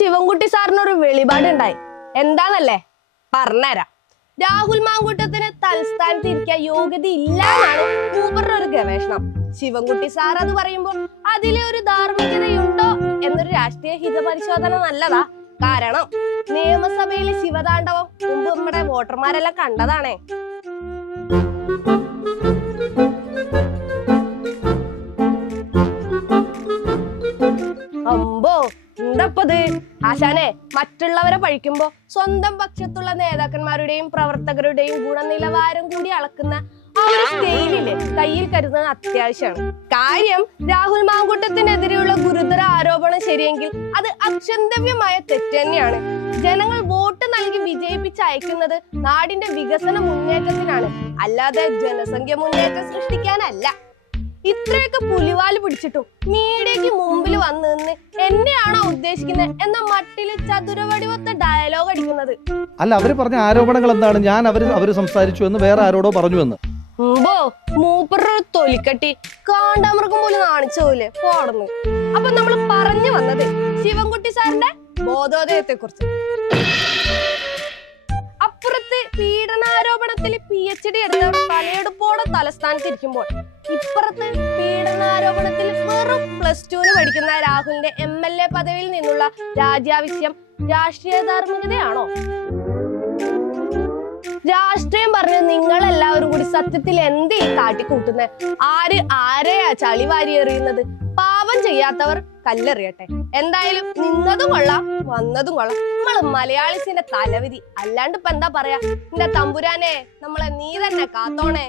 ശിവൻകുട്ടി സാറിനൊരു വെളിപാടുണ്ടായി. എന്താന്നല്ലേ? പറഞ്ഞുതരാം. രാഹുൽ മാങ്കൂട്ടത്തിന് തൽസ്ഥാനത്ത് ഇരിക്കാൻ യോഗ്യത ഇല്ല എന്നാണ് മൂപ്പറുടെ ഒരു ഗവേഷണം. ശിവൻകുട്ടി സാർ അത് പറയുമ്പോൾ അതിലെ ഒരു ധാർമ്മികതയുണ്ടോ എന്നൊരു രാഷ്ട്രീയ ഹിതപരിശോധന നല്ലതാ. കാരണം നിയമസഭയിലെ ശിവതാണ്ഡവം മുമ്പ് നമ്മുടെ വോട്ടർമാരെല്ലാം കണ്ടതാണേ. അമ്പോ എന്തപ്പത് ആശാനെ മറ്റുള്ളവരെ പഴിക്കുമ്പോ സ്വന്തം പക്ഷത്തുള്ള നേതാക്കന്മാരുടെയും പ്രവർത്തകരുടെയും ഗുണനിലവാരം കൂടി അളക്കുന്ന കയ്യിൽ കരുതുന്നത് അത്യാവശ്യമാണ്. കാര്യം രാഹുൽ മാങ്കൂട്ടത്തിനെതിരെയുള്ള ഗുരുതര ആരോപണം ശരിയെങ്കിൽ അത് അക്ഷന്തവ്യമായ തെറ്റ് തന്നെയാണ്. ജനങ്ങൾ വോട്ട് നൽകി വിജയിപ്പിച്ച് അയക്കുന്നത് നാടിന്റെ വികസന മുന്നേറ്റത്തിനാണ്. അല്ലാതെ ജനസംഖ്യ മുന്നേറ്റം സൃഷ്ടിക്കാനല്ല. ഇത്രയൊക്കെ പുലിവാൽ പിടിച്ചിട്ടും മീഡിയക്ക് മുമ്പിൽ വന്നു നിന്ന് എന്നെയാണോ ഉദ്ദേശിക്കുന്നത് എന്ന മട്ടിൽ ചതുരവടിവത്ത ഡയലോഗ് അടിക്കുന്നത്. അല്ല അവർ പറഞ്ഞ ആരോപണങ്ങൾ എന്താണ്? ഞാൻ അവർ അവർ സംസാരിച്ചു എന്ന് വേറെ ആരോടോ പറഞ്ഞു എന്ന്. മൂപ്പറൊരു തൊലിക്കട്ടി കാണ്ടാമൃഗം പോലും കാണിച്ചോലെ പോലെ പോടന്ന്. അപ്പൊ നമ്മൾ പറഞ്ഞു വന്നത് ശിവൻകുട്ടി സാറിന്റെ ബോധോദയത്തെ കുറിച്ച് അപ്പുറത്ത് പീഡനാരോപണത്തിൽ പി എച്ച് ഡി എടുത്ത തലയെടുപ്പോടെ തലസ്ഥാനത്തിരിക്കുമ്പോൾ ഇപ്പുറത്ത് പീഡനാരോപണത്തിൽ വെറും പ്ലസ് ടുവിന് പഠിക്കുന്ന രാഹുലിന്റെ എം എൽ എ പദവിയിൽ നിന്നുള്ള രാജ്യാവശ്യം രാഷ്ട്രീയ ധാർമ്മികതയാണോ? രാഷ്ട്രീയം പറഞ്ഞ് നിങ്ങൾ എല്ലാവരും കൂടി സത്യത്തിൽ എന്ത് കാട്ടിക്കൂട്ടുന്നത് ആര് ആരെയാ ചളി വാരി എറിയുന്നത്? പാപം ചെയ്യാത്തവർ കല്ലെറിയട്ടെ. എന്തായാലും നിന്നതും കൊള്ളാം വന്നതും കൊള്ളാം. നമ്മൾ മലയാളീസിന്റെ തലവിധി. അല്ലാണ്ട് ഇപ്പൊ എന്താ പറയാ? എന്റെ തമ്പുരാനെ നമ്മളെ നീ തന്നെ കാത്തോണേ.